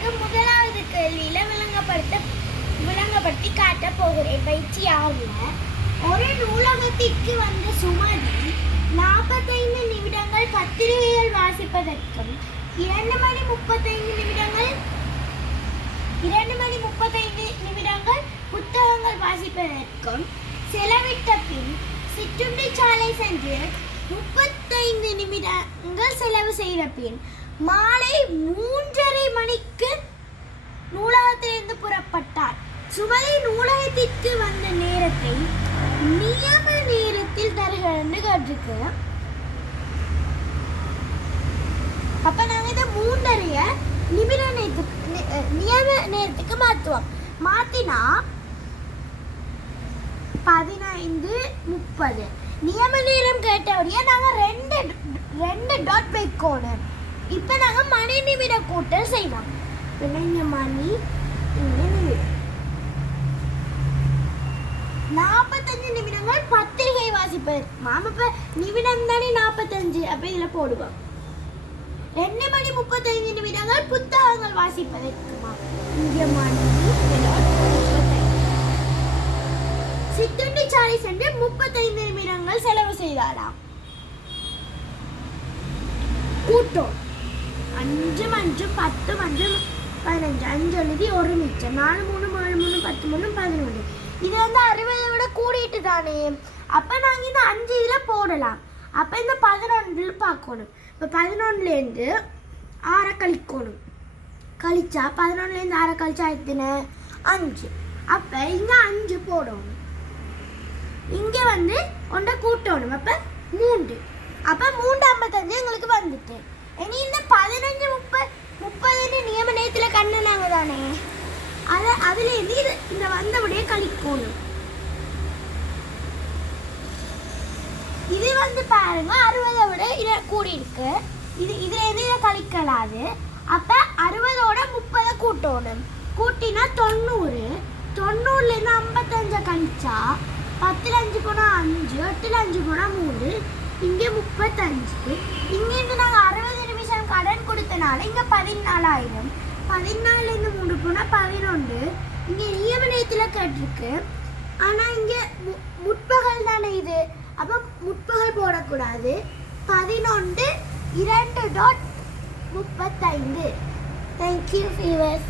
உங்களுக்கு முதலாவது கேள்வியில விளங்கப்படுத்தி காட்ட போகிறேன். பயிற்சியாகல ஒரு நூலகத்திற்கு வந்த சுமதி 45 நிமிடங்கள் பத்திரிகைகள் வாசிப்பதற்கும் 2 மணி 35 நிமிடங்கள் புத்தகங்கள் வாசிப்பதற்கும் செலவிட்ட பின் சிற்றுண்டி சாலை சென்று 35 நிமிடங்கள் செலவு செய்த பின் மாலை 3:30 மணிக்கு நூலகத்திலிருந்து புறப்பட்டார். சுமதி நூலகத்திற்கு வந்த நேரத்தை நியம நேரத்தில் தருகிறன்னு கேட்டிருக்கு. அப்ப நாங்க இதை 3:30 நியம நேரத்துக்கு மாற்றுவோம். மாத்தினா 15:30 நியம நேரம் கேட்டபடியே நாங்க ரெண்டு டாட் வைக்கணும். இப்ப நாங்க மணி நிமிட கூட்டல் செய்வோம். இங்க மணி இங்க நிமிடம் 45 நிமிடங்கள் பத்திரிகை வாசிப்பது. இப்ப நிமிடம் தானே 45, அப்ப இதுல போடுவோம். 2 மணி 35 நிமிடங்கள் புத்தகங்கள் வாசிப்பதற்குமா இங்க மணி சிற்றுண்டி சாலை சென்று 35 நிமிடங்கள் செலவு செய்தாராம். கூட்டம் 5 5 10 5 15 5 எழுதி ஒரு மிச்சம் 4 3 7 3 10 3 11. இது 60 விட கூடிட்டு தானே. அப்ப நாங்க இந்த 5 இதுல போடலாம். அப்ப இந்த 11 பார்க்கணும். இப்ப 11லேருந்து 6 கழிக்கணும். கழிச்சா 11லேருந்து 6 கழிச்சா எத்தனை 5. அப்ப இங்க 5 போடணும். இங்க ஒன்றை கூட்டணும். அப்ப 3. அப்ப 3:55 எங்களுக்கு வந்துட்டு. இனி இந்த 15 30 நியம நேரத்துல கண்ணனாங்க தானே. அதுல இருந்து இந்த வந்தபடியே கழிக்கணும். இது பாருங்க 60 விட இத கூடி இருக்கு. இதுல இருந்து இதை கழிக்கலாது. அப்ப 60ஓட 30 கூட்டணும். கூட்டினா 90. 90ல இருந்து 55 கழிச்சா 10ல 5 போனா 5, 8ல 5 போனா 3, இங்க 35. இங்க இருந்து நாங்க 60 நிமிஷம் கடன் கொடுத்தனால இங்க 14,000. 14ல இருந்து 3 போனா 11. இங்க நியம நேரத்துல கேட்டிருக்கு. ஆனா இங்க முற்பகல் தானே இது. அப்ப முற்பகல் போடக்கூடாது. 11 2.35. Thank you viewers.